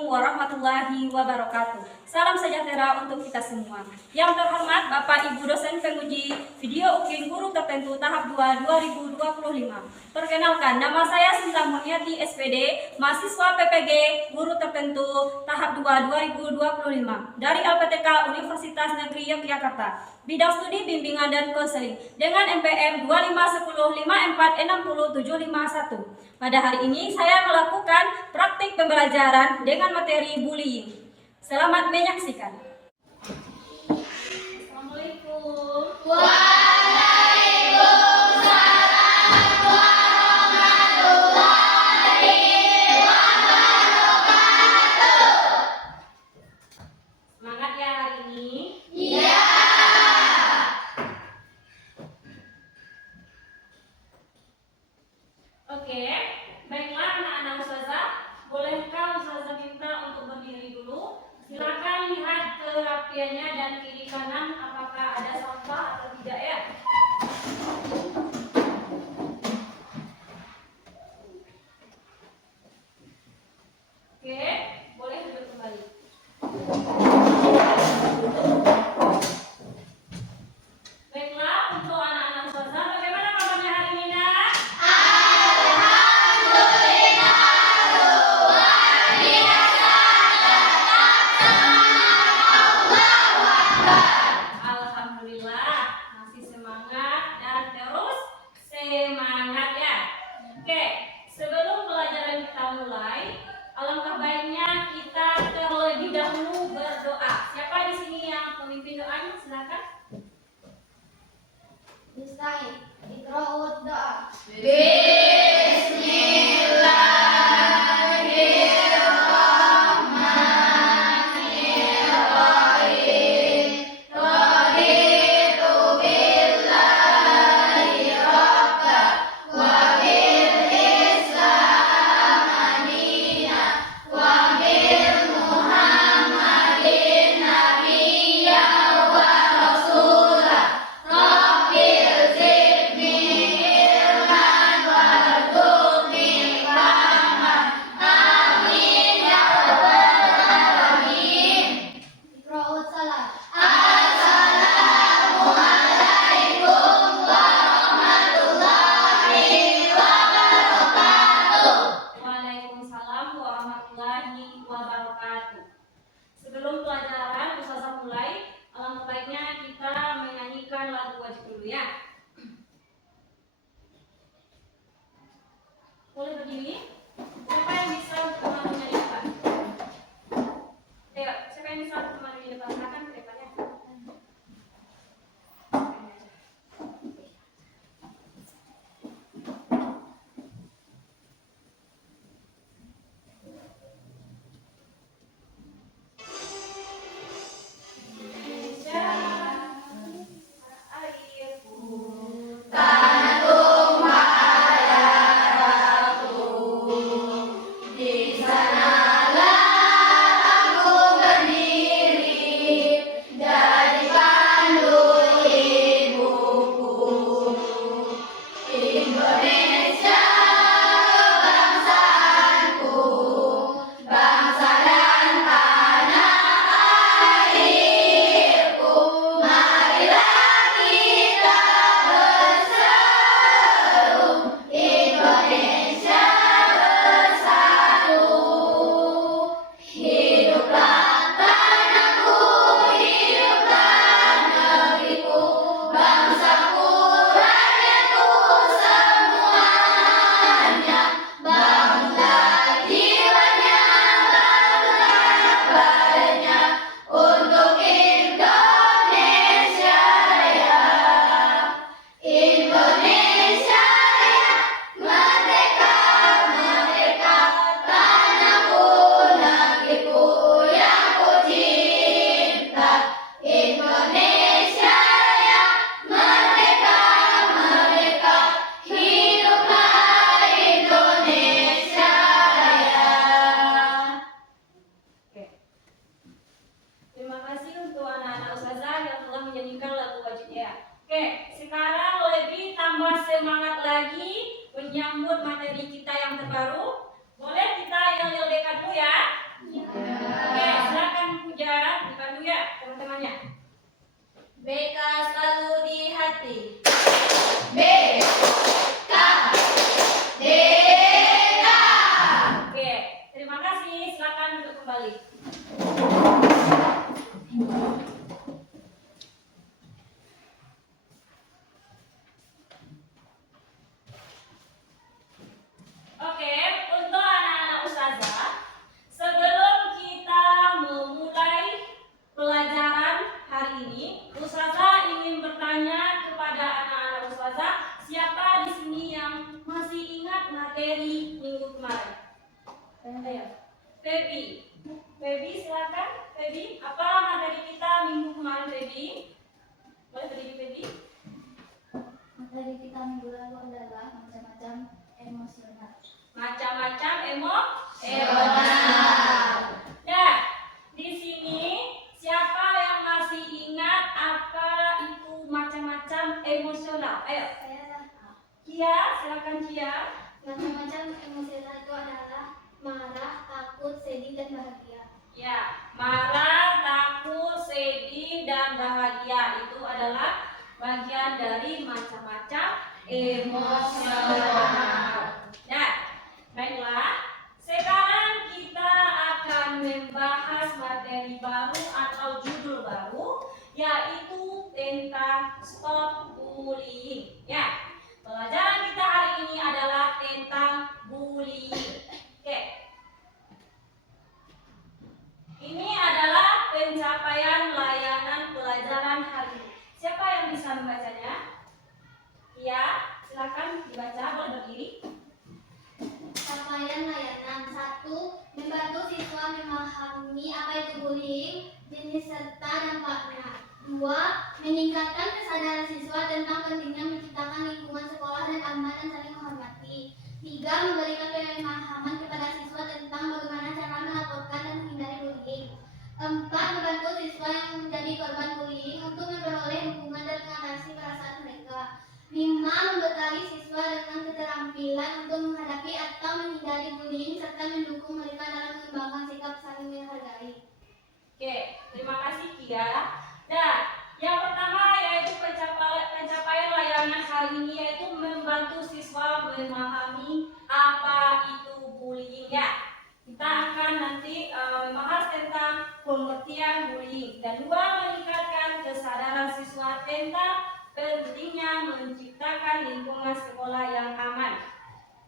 Assalamualaikum warahmatullahi wabarakatuh. Salam sejahtera untuk kita semua. Yang terhormat Bapak Ibu dosen penguji video UKIN guru tertentu tahap 2 2025. Perkenalkan, nama saya Sinta Mulyati SPD, mahasiswa PPG guru tertentu tahap 2 2025 dari LPTK Universitas Negeri Yogyakarta. Bidang studi bimbingan dan konseling dengan NPM 2510546071. Pada hari ini saya melakukan praktik pembelajaran dengan materi bullying. Selamat menyaksikan. Assalamualaikum. Waalaikumsalam warahmatullahi wabarakatuh. Semangat ya hari ini. Iya. Oke, baiklah anak-anak ustazah, bolehkah ustazah minta untuk berdiri dulu? Silakan lihat ke rapiannya dan kiri kanan apakah ada sampah atau tidak ya. Oke, boleh duduk kembali. Baiklah, untuk anak-anak ustazah, bagaimana kabarnya hari ini nak? Alhamdulillah luar biasa, tetap semangat, Allahu kembali. Oke, untuk anak-anak ustazah, sebelum kita memulai pelajaran hari ini, ustazah ingin bertanya kepada anak-anak ustazah, siapa di sini yang masih ingat materi minggu kemarin? Ayo, Feby. Feby silakan. Feby, apa materi kita minggu kemarin, Feby? Boleh berdiri, Feby? Materi kita minggu lalu adalah macam-macam emosional. Macam-macam Emosional. Nah, di sini siapa yang masih ingat apa itu macam-macam emosional? Ayo, Saya Kia, silakan Kia. macam-macam emosional itu adalah marah, takut, sedih, dan bahagia. Ya, marah, takut, sedih, dan bahagia itu adalah bagian dari macam-macam emosional. Nah, baiklah. Sekarang kita akan membahas materi baru atau judul baru, yaitu tentang stop bullying. Ya, pelajaran kita hari ini adalah tentang bullying. Oke. Ini adalah pencapaian layanan pelajaran hari ini. Siapa yang bisa membacanya? Ya, silakan dibaca, boleh berdiri. Capaian layanan 1. Membantu siswa memahami apa itu bullying, jenis serta dampaknya. 2. Meningkatkan kesadaran siswa tentang pentingnya menciptakan lingkungan sekolah dan aman dan saling menghormati. 3. Memberikan pemahaman kepada siswa tentang bagaimana cara melaporkan dan menghindari bullying. 4. Membantu siswa yang menjadi korban bullying untuk memperoleh dukungan dan mengatasi perasaan mereka. 5. Membekali siswa dengan keterampilan untuk menghadapi atau menghindari bullying serta mendukung mereka dalam mengembangkan sikap saling menghargai. Oke, terima kasih Kia. Dan yang pertama yaitu pencapaian layanan hari ini yaitu membantu siswa memahami apa itu bullying. Ya, kita akan nanti membahas tentang pengertian bullying. Dan 2. Meningkatkan kesadaran siswa tentang pentingnya menciptakan lingkungan sekolah yang aman.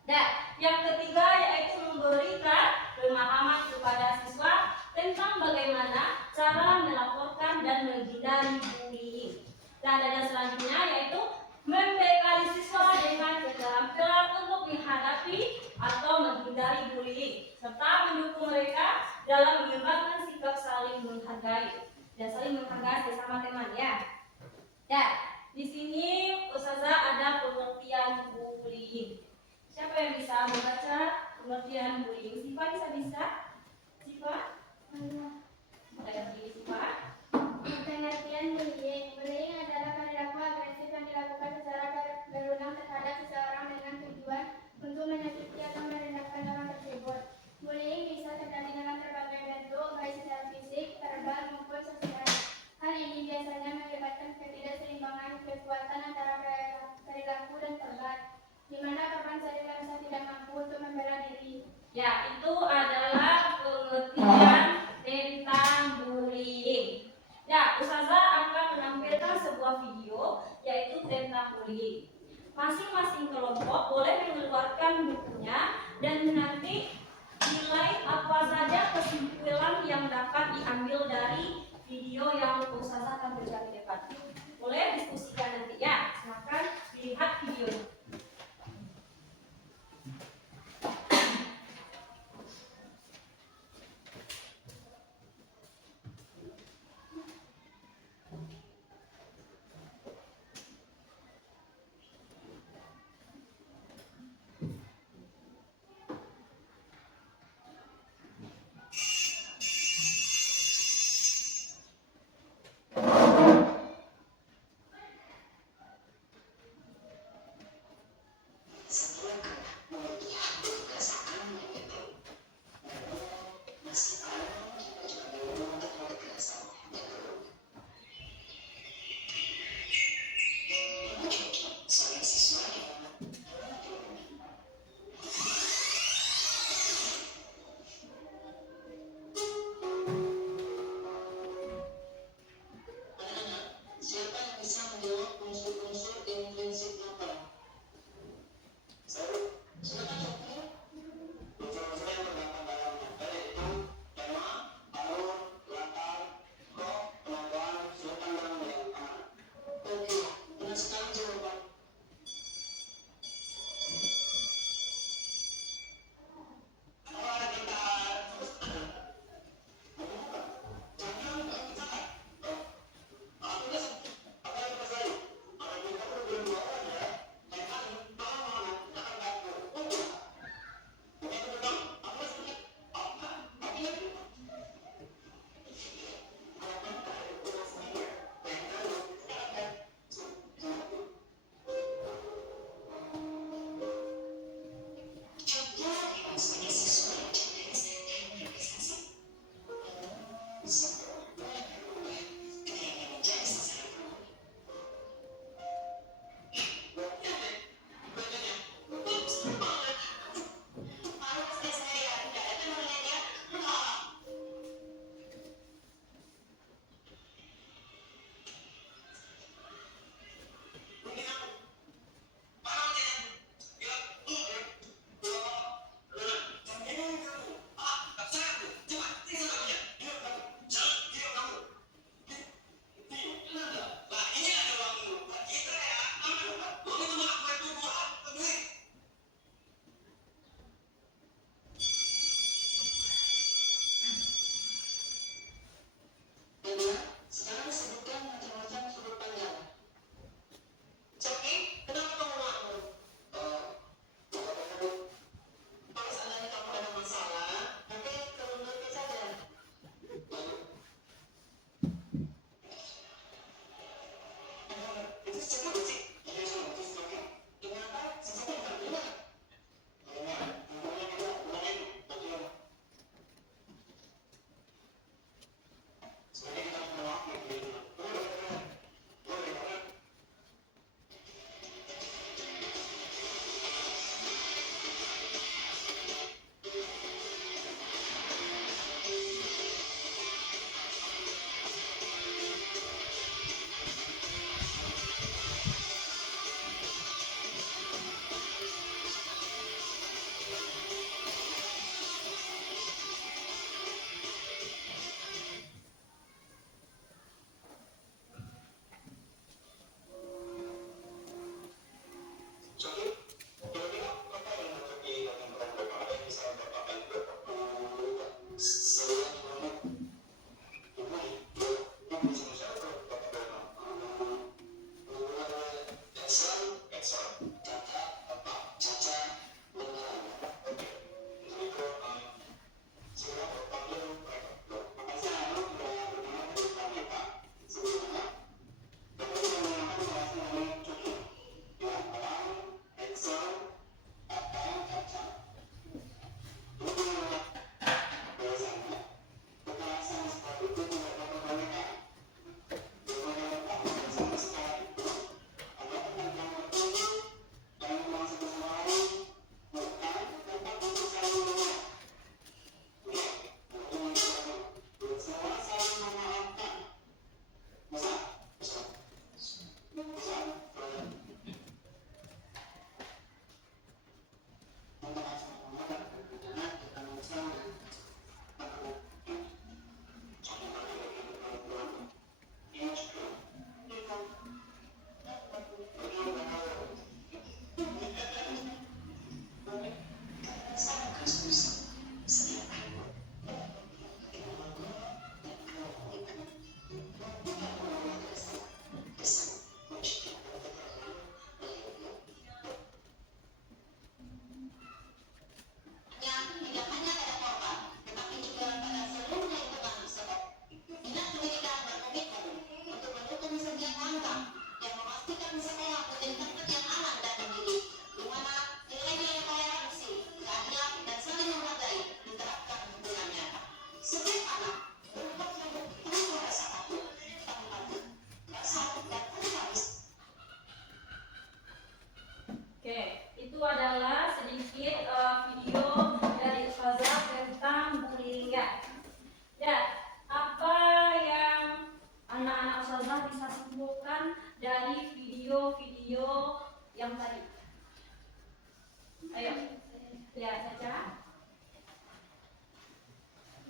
Dan yang ketiga yaitu memberikan pemahaman kepada siswa tentang bagaimana cara melaporkan dan menghindari bullying. Dan yang selanjutnya yaitu membekali siswa dengan keterampilan untuk menghadapi atau menghindari bullying serta mendukung mereka dalam mengembangkan sikap saling menghargai dan saling menghargai sesama teman ya. Ya, di sini ustazah ada pengertian bullying. Siapa yang bisa membaca pengertian bullying? Siapa bisa? Siapa? Ada di Siapa? Pengertian bullying. Bullying adalah perilaku agresif yang dilakukan secara berulang terhadap seseorang dengan tujuan untuk menyakiti atau merendahkan orang tersebut. Bullying bisa terjadi dalam berbagai bentuk, baik secara fisik, verbal maupun sosial. Hal ini biasanya menyebabkan ketidakseimbangan kekuatan antara perilaku dan korban, di mana korban sering merasa tidak mampu untuk membela diri. Ya, itu adalah pengertian tentang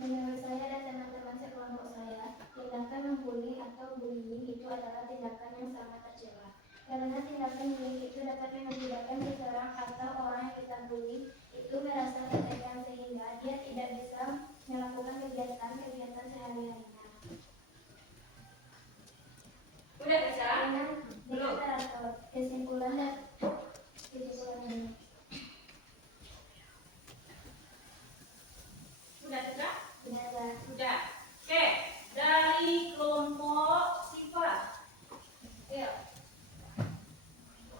Menurut saya dan teman-teman sekelompok saya, tindakan membuli atau bullying itu adalah tindakan yang sangat tercela. Karena tindakan bullying itu dapat mengakibatkan seseorang atau orang yang kita bully itu merasa tertekan sehingga dia tidak bisa melakukan kegiatan sehari-harinya. Udah baca? Dengan kesimpulan ini. Udah juga? Sudah. Oke, dari kelompok sifat. Ayo.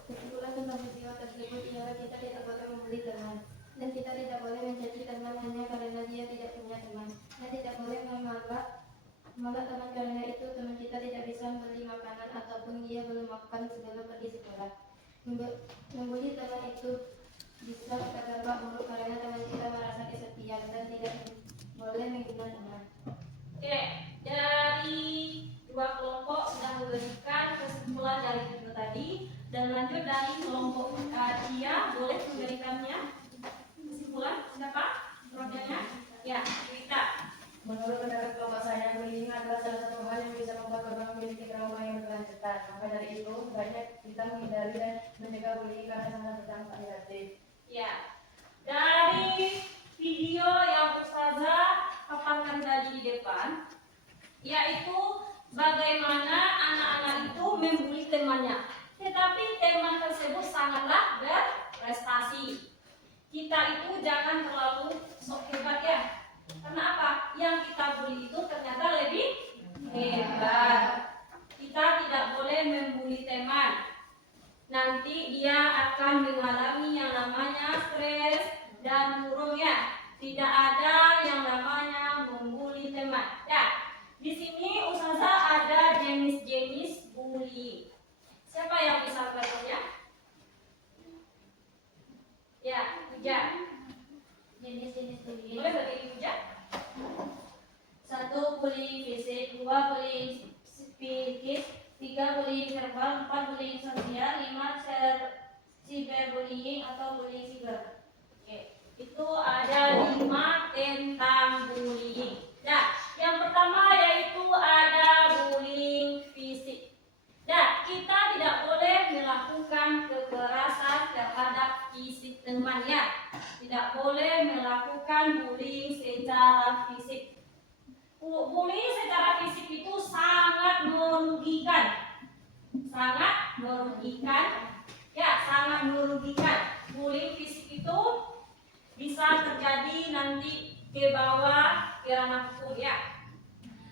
Kesimpulan tentang peristiwa tersebut ialah kita tidak boleh membuli teman dan kita tidak boleh mencaci teman hanya karena dia tidak punya teman dan tidak boleh menolak teman karena itu teman kita tidak bisa membeli makanan ataupun dia belum makan sebelum pergi sekolah. Membuli teman itu bisa berdampak buruk karena teman kita merasa kesepian dan tidak boleh menghina teman. Oke, dari dua kelompok sudah memberikan kesimpulan dari video tadi dan lanjut dari kelompok dia boleh memberikannya kesimpulan siapa? Programnya? Ya, kita. Menurut pendapat kelompok saya, bullying adalah salah satu hal yang bisa membuat korban memiliki trauma yang berkelanjutan. Maka dari itu, banyak kita menghindari dan mencegah bullying karena sangat berdampak negatif. Ya, dari video yang Ustazah paparkan tadi di depan, yaitu bagaimana anak-anak itu membuli temannya. Tetapi teman tersebut sangatlah berprestasi. Kita itu jangan terlalu sok hebat ya. Karena apa? Yang kita bully itu ternyata lebih hebat. Kita tidak boleh membuli teman. Nanti dia akan mengalami yang namanya stres dan murung ya. Tidak ada yang namanya membuli teman. Ya, di sini Ustazah ada jenis-jenis bullying. Siapa yang bisa bertanya? Ya, Puja. Jenis-jenis bullying. Boleh bagi Puja? 1. Bullying fisik, 2. Bullying psikis, 3. Bullying verbal, 4. Bullying sosial, 5. Cyberbullying atau bullying siber. Oke, itu ada 5 tentang bullying. Nah, yang pertama yaitu ada bullying fisik. Nah, kita tidak boleh melakukan kekerasan terhadap fisik temannya. Tidak boleh melakukan bullying secara fisik. Bullying secara fisik itu sangat merugikan. Sangat merugikan. Ya, sangat merugikan. Bullying fisik itu bisa terjadi nanti ke bawah ke ranah hukum ya.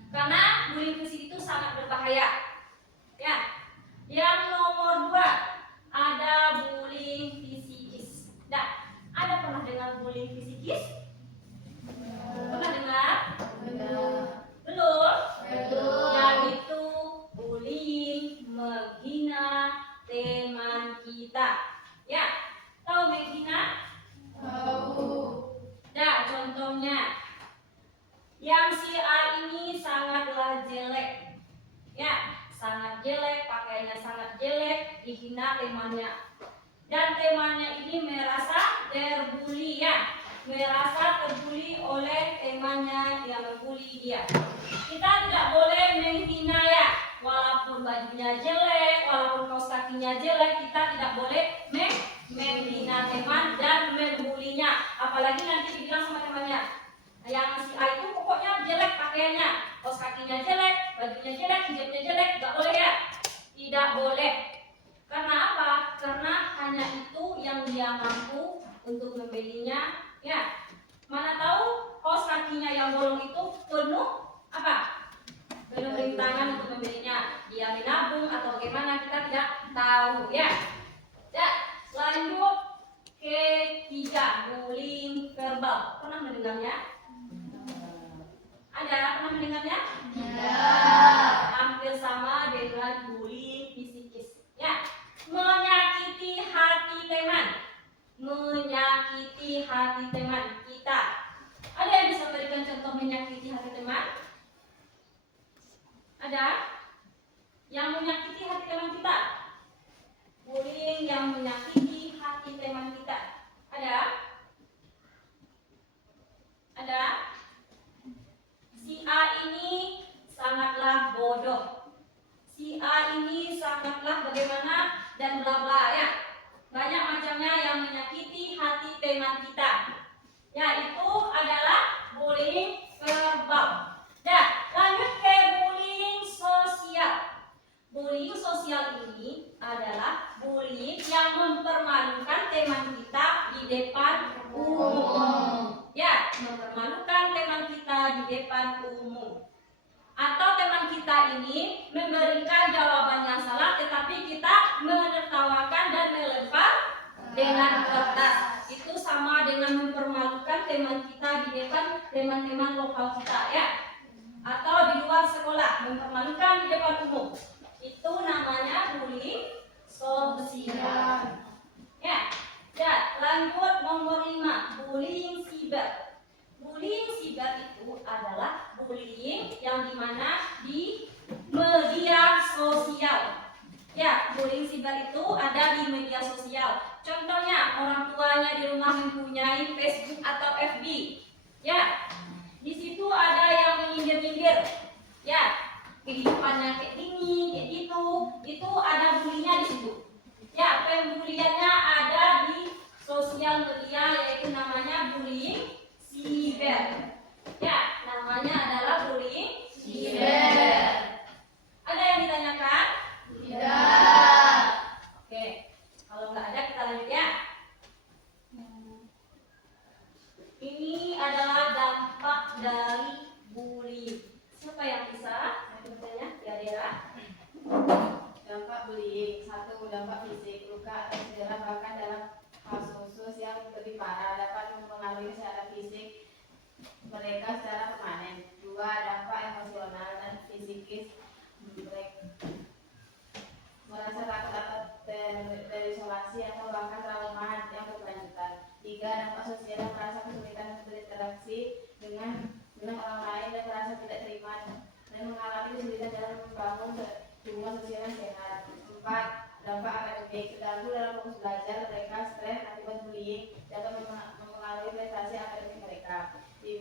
Karena bullying fisik itu sangat berbahaya. Ya. Yang nomor 2 ada bullying fisikis. Nah, ada pernah dengar bullying fisikis? Pernah dengar? Belum? Yaitu bullying menghina teman kita. Ya, tahu menghina? Nah, contohnya yang si A ini sangatlah jelek. Ya, sangat jelek, pakaiannya sangat jelek, dihina temannya. Dan temannya ini merasa terbuli ya. Merasa terbuli oleh temannya yang membuli dia. Kita tidak boleh menghina ya. Walaupun bajunya jelek, walaupun kaos kakinya jelek, kita tidak boleh menghina teman dan membulinya. Apalagi nanti dibilang sama temannya, yang si A itu pokoknya jelek pakaiannya, kaos kakinya jelek, bajunya jelek, hijabnya jelek, nggak boleh ya? Tidak boleh. Karena apa? Karena hanya itu yang dia mampu untuk membelinya. Ya, mana tahu kaos kakinya yang bolong itu penuh apa? Penuh rintangan untuk membelinya. Dia menabung atau bagaimana kita tidak tahu ya. Ya, lanjut ketiga, bullying verbal. Pernah mendengarnya? Ada pernah mendengarnya? Ya. Hampir sama dengan bullying fisikis. Ya, menyakiti hati teman. Menyakiti hati teman. A ini sangatlah bodoh. Si A ini sangatlah bagaimana dan bla bla ya. Banyak macamnya yang menyakiti hati teman kita. Yaitu adalah bullying verbal. Nah, lanjut ke bullying sosial. Bullying sosial ini adalah bullying yang mempermalukan teman kita di depan umum. Ya, mempermalukan teman kita di depan umum. Atau teman kita ini memberikan jawaban yang salah, tetapi kita menertawakan dan melempar dengan kertas. Itu sama dengan mempermalukan teman kita di depan teman-teman lokal kita ya. Atau di luar sekolah, mempermalukan di depan umum. Itu namanya bullying sosial. Ya, lanjut nomor 5, bullying siber. Bullying siber itu adalah bullying yang dimana di media sosial. Ya, bullying siber itu ada di media sosial. Contohnya, orang tuanya di rumah mempunyai Facebook atau FB. Ya, di situ ada yang menyindir-nyindir. Ya, kehidupannya kayak gini, kayak gitu. Itu ada bulinya di situ. Ya, pembuliannya ada di sosial media, yaitu namanya bullying siber. Ya, namanya adalah bullying siber. Ada yang ditanyakan? Tidak. Oke, kalau nggak ada kita lanjut ya. Ini adalah dampak dari bullying. Siapa yang bisa bertanya? Ya, Dera. Dampak bullying. 1. Dampak fisik, luka atau cedera, bahkan dalam kasus yang lebih parah dapat mempengaruhi kesehatan fisik mereka secara permanen. 2. Dampak emosional dan psikis, mereka merasa takut atau terisolasi atau bahkan trauma yang berkelanjutan. 3. Dampak sosial, merasa kesulitan berinteraksi dengan orang lain dan merasa tidak terima dan mengalami kesulitan dalam membangun hubungan sosial yang sehat. 4. Dampak akademik, terganggu dalam fokus belajar, mereka stres akibat bullying dapat mempengaruhi prestasi akademik mereka. 5.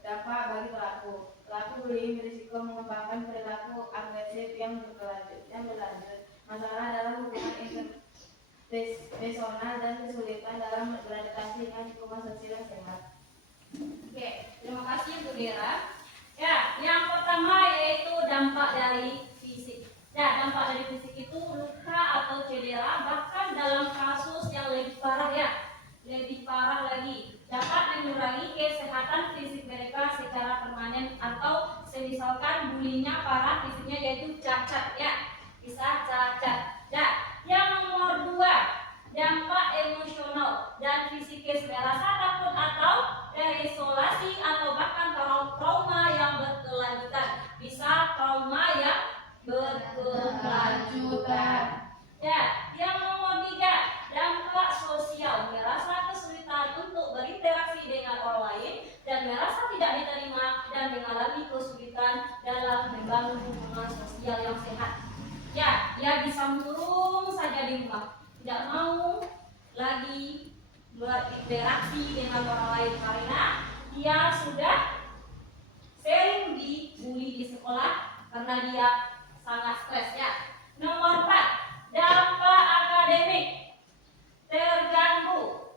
Dampak bagi pelaku. Pelaku bullying berisiko mengembangkan perilaku agresif yang berlanjut. Masalah dalam hubungan interpersonal dan kesulitan dalam beradaptasi dengan lingkungan sosial yang sehat. Oke, terima kasih Bu Dera. Ya, yang pertama yaitu dampak dari fisik. Ya, dampak dari fisik itu luka atau cedera, bahkan dalam kasus yang lebih parah ya, lebih parah lagi, dapat mengurangi kesehatan fisik mereka secara permanen atau semisalkan bullyingnya parah, fisiknya yaitu cacat ya, bisa cacat. Ya, yang nomor 2, dampak emosional dan fisikis, merasa takut atau terisolasi atau bahkan trauma yang berkelanjutan, bisa trauma yang berkelanjutan. Ya, yang nomor 3, dampak sosial, merasa kesulitan untuk berinteraksi dengan orang lain dan merasa tidak diterima dan mengalami kesulitan dalam membangun hubungan sosial yang sehat. Ya, dia bisa murung saja di rumah, tidak mau lagi berinteraksi dengan orang lain karena dia sudah sering dibully di sekolah karena dia sangat stres ya. Nomor 4, dampak akademik, terganggu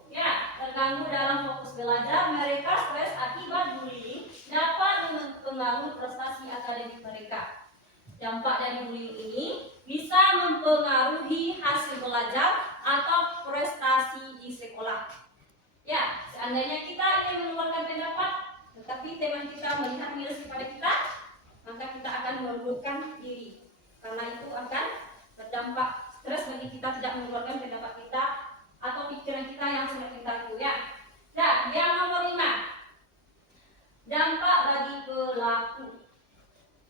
dalam fokus belajar, mereka stres akibat bullying dapat mempengaruhi prestasi akademik mereka. Dampak dari bullying ini bisa mempengaruhi hasil belajar atau prestasi di sekolah. Ya, seandainya kita ingin mengeluarkan pendapat, tetapi teman kita melihat minus kepada kita, maka kita akan mengundurkan diri. Karena itu akan berdampak stres bagi kita tidak mengeluarkan pendapat kita atau pikiran kita yang semakin terganggu ya. Nah, yang nomor 5, dampak bagi pelaku.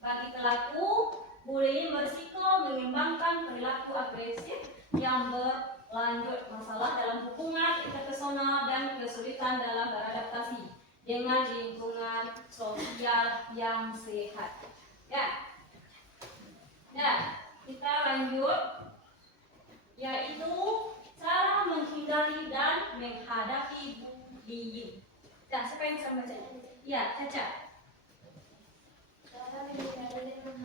Bagi pelaku, bullying berisiko mengembangkan perilaku agresif yang berlanjut, masalah dalam hubungan interpersonal dan kesulitan dalam beradaptasi dengan lingkungan sosial yang sehat. Ya. Nah, kita lanjut, yaitu cara menghindari dan menghadapi bullying. Nah, siapa yang bisa baca? Ya, Caca. menghindari dan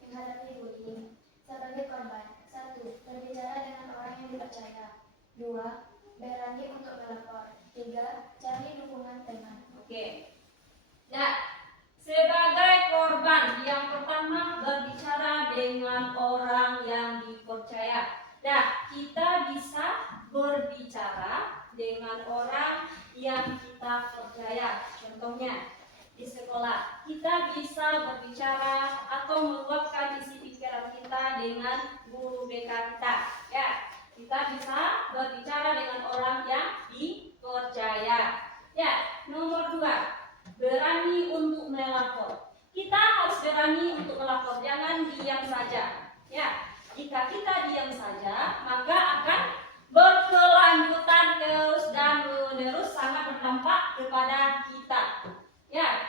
menghadapi bullying. Sebagai korban, 1. Berbicara dengan orang yang dipercaya. 2. Berani untuk melapor. 3. Cari dukungan teman. Oke. Ya, sebagai korban, yang pertama berbicara dengan orang yang dipercaya. Nah, kita bisa berbicara dengan orang yang kita percaya. Contohnya, di sekolah, kita bisa berbicara atau meluapkan isi pikiran kita dengan guru BK kita. Ya, kita bisa berbicara dengan orang yang dipercaya. Ya, nomor 2, berani untuk melapor. Kita harus berani untuk melapor, jangan diam saja. Ya, jika kita diam saja, maka akan berkelanjutan terus dan menerus, sangat berdampak kepada kita. Ya,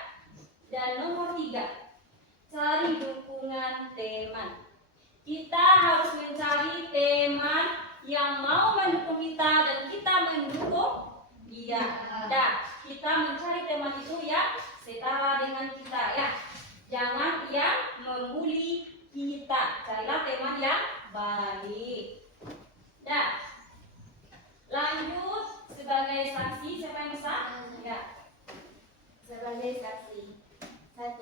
dan nomor 3, cari dukungan teman. Kita harus mencari teman yang mau mendukung kita dan kita mendukung dia. Nah, kita mencari teman itu yang setara dengan kita, ya. Jangan yang membuli kita. Carilah teman yang baik. Nah, lanjut sebagai saksi, siapa yang bisa? Ya. Sebagai saksi. 1.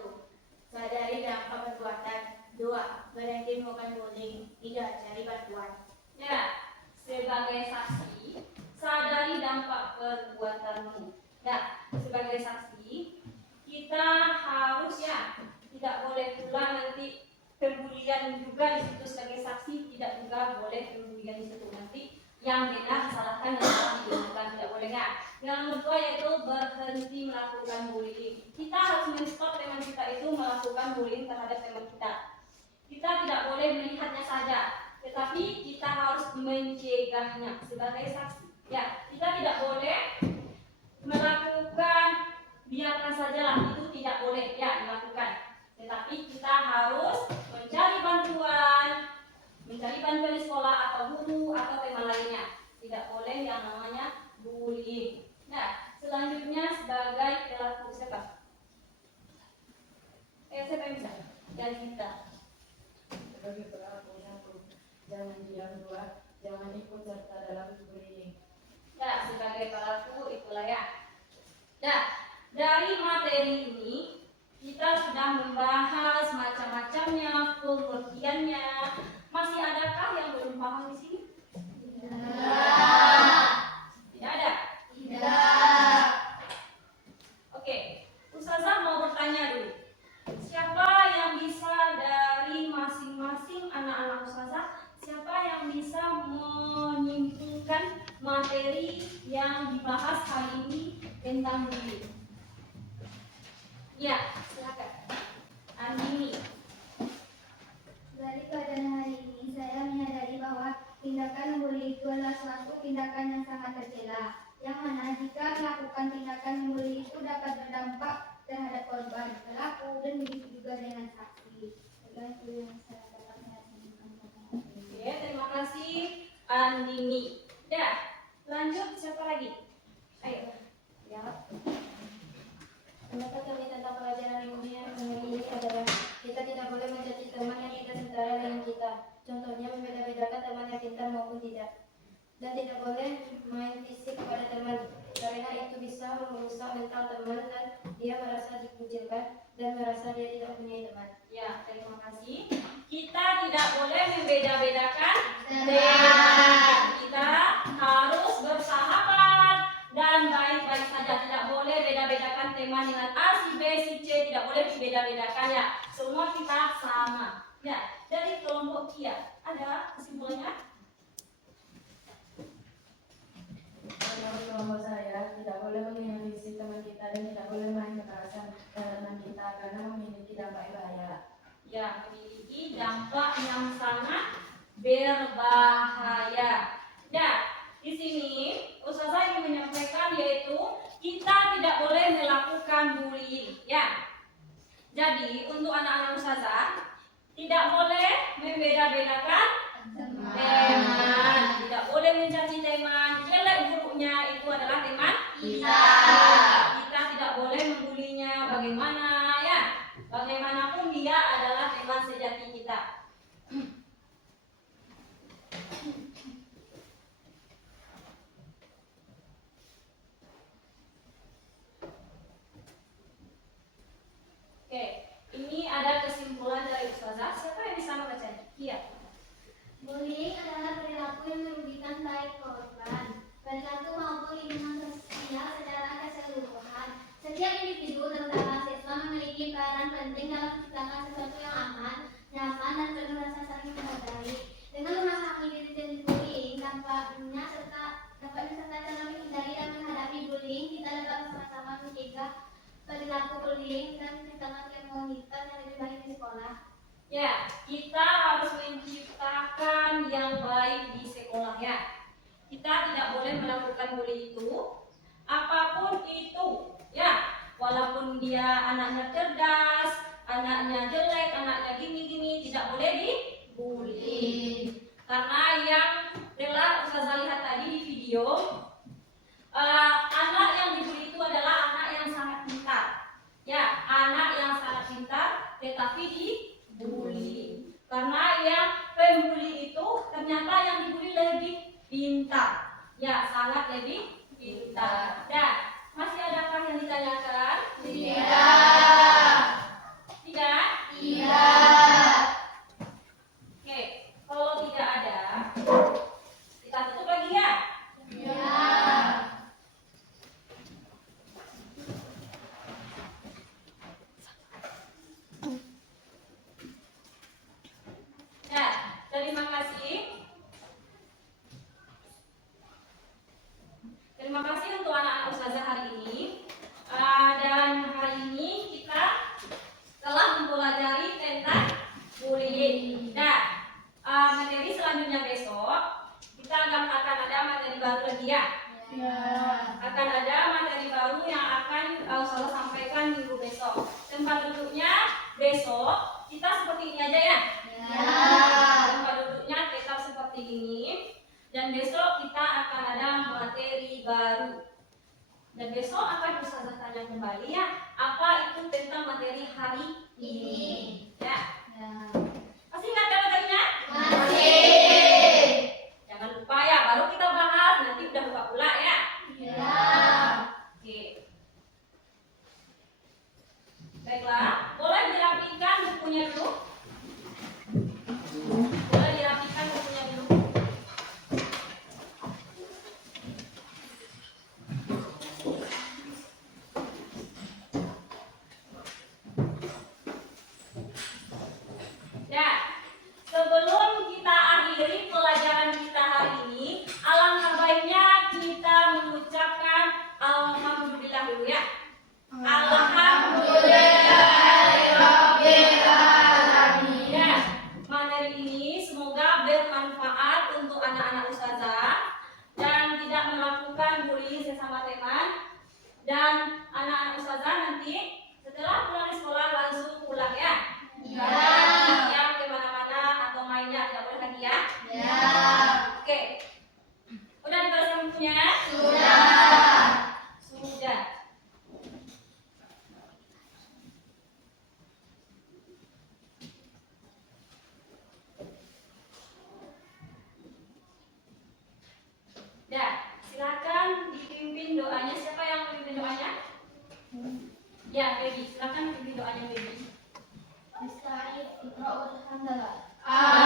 Sadari dampak perbuatan. 2. Berhenti melakukan bullying. 3. Cari bantuan. Ya, sebagai saksi, sadari dampak perbuatanmu. Ya, sebagai saksi, kita harus ya tidak boleh pula nanti pembulian juga di situ. Sebagai saksi tidak juga boleh pembulian di situ, nanti yang benar disalahkan dan salah dibenarkan, tidak boleh ya. Yang kedua yaitu berhenti melakukan bullying. Kita harus men-stop teman kita itu melakukan bullying terhadap teman kita. Kita tidak boleh melihatnya saja, tetapi kita harus mencegahnya sebagai saksi. Ya, kita tidak boleh melakukan biarkan sajalah, itu tidak boleh ya dilakukan. Tetapi kita harus mencari bantuan di sekolah atau guru atau teman lainnya. Tidak boleh yang namanya bullying. Nah, selanjutnya sebagai pelaku siapa? Siapa yang bisa? Dan kita. Sebagai pelaku, 1. Jangan diam. 2. Jangan ikut serta dalam bullying. Ya, sebagai pelaku itulah ya. Nah, dari materi ini kita sudah membahas macam-macamnya, pengertiannya. Masih adakah yang belum paham di sini? Tidak ada? Tidak. Oke, Ustazah mau bertanya dulu. Siapa yang bisa dari masing-masing anak-anak Ustazah, siapa yang bisa menyimpulkan materi yang dibahas kali ini tentang bullying? Ya, silakan. Andini. Dari pelajaran hari ini, saya menyadari bahwa tindakan membuli itu adalah suatu tindakan yang sangat tercela, yang mana jika melakukan tindakan membuli itu dapat berdampak terhadap korban, pelaku, dan begitu juga dengan saksi. Itu yang saya dapat menyampaikan. Oke, terima kasih Andini. Ya, lanjut siapa lagi? Ayo. Ya. Pendapat kami tentang pelajaran ini adalah kita tidak boleh menjadi teman yang tidak setara dengan kita. Contohnya membeda-bedakan teman yang pintar maupun tidak. Dan tidak boleh main fisik kepada teman, karena itu bisa merusak mental teman dan dia merasa dikucilkan dan merasa dia tidak punya teman. Ya, terima kasih. Kita tidak boleh membeda-bedakan Teman. Kita harus bersahabat dan baik-baik saja. Tidak boleh beda-bedakan teman dengan A, si B, si C. Tidak boleh dibeda-bedakan ya. Semua kita sama. Ya, dari kelompok Kia ada kesimpulannya? Menurut kelompok saya, tidak boleh menghina fisik teman kita dan tidak boleh main kekerasan teman kita karena memiliki dampak yang bahaya. Ya, memiliki dampak yang sangat berbahaya. Ya, di sini Ustazah ingin menyampaikan yaitu kita tidak boleh melakukan bullying. Ya, jadi untuk anak-anak Ustazah tidak boleh membeda-bedakan teman, tidak boleh mencaci teman. Jelek buruknya itu adalah teman kita. Kita tidak boleh membulinya. Bagaimana ya? Bagaimanapun dia menciptakan sesuatu yang aman, nyaman, dan penuh rasa saling menghargai. Dengan memahami diri dan bullying, dampaknya serta cara menghindari dan menghadapi bullying, kita dapat bersama-sama mencegah perilaku bullying dan menciptakan komunitas yang lebih baik di sekolah. Ya, kita harus menciptakan yang baik di sekolah ya. Kita tidak boleh melakukan bully itu, apapun itu, ya. Walaupun dia anaknya cerdas, anaknya jelek, anaknya gini-gini, tidak boleh dibully. Karena yang telah Ustazah lihat tadi di video, anak yang dibully itu adalah anak yang sangat pintar. Ya, anak yang sangat pintar tetapi dibully. Karena yang pembuli itu ternyata yang dibully lebih pintar. Ya, sangat lebih pintar. Dan masih adakah yang ditanyakan? Tidak. Tidak? Tidak. Oke, kalau tidak ada, kita tutup lagi ya. Ya. Ya, terima kasih. Terima kasih untuk anak-anak Ustazah hari ini. Dan hari ini kita telah mempelajari tentang bullying. Dan materi selanjutnya besok kita akan ada materi baru lagi ya. Ya. Akan ada materi baru yang akan Ustazah sampaikan minggu besok. Tempat duduknya besok kita seperti ini aja ya. Tempat duduknya tetap seperti ini. Dan besok kita akan ada materi baru. Dan besok akan Ustazah tanya kembali ya, apa itu tentang materi hari ini. Ya. Masih ingat kan materinya? Masih. Jangan lupa ya, baru kita bahas, nanti udah lupa pula ya. Ya. Oke. Baiklah, boleh dirapikan bukunya dulu. Boleh dirapikan bukunya dulu. Ya, sebelum kita akhiri pelajaran kita hari ini, alangkah baiknya kita mengucapkan alhamdulillah dulu ya. Alhamdulillahirobbilalamin. Ya, materi ini semoga bermanfaat untuk anak-anak Ustazah dan tidak melakukan bullying sesama teman. Dan anak-anak Ustazah nanti setelah pulang dari sekolah langsung pulang ya. Yang kemana-mana atau mainnya tidak boleh lagi ya. Oke. Udah dibalaskan bukunya? Sudah. Ya, silakan dipimpin doanya. Siapa yang memimpin doanya? Ya, Baby. Silakan pimpin doanya, Baby. Bismillahirrahmanirrahim. Amin.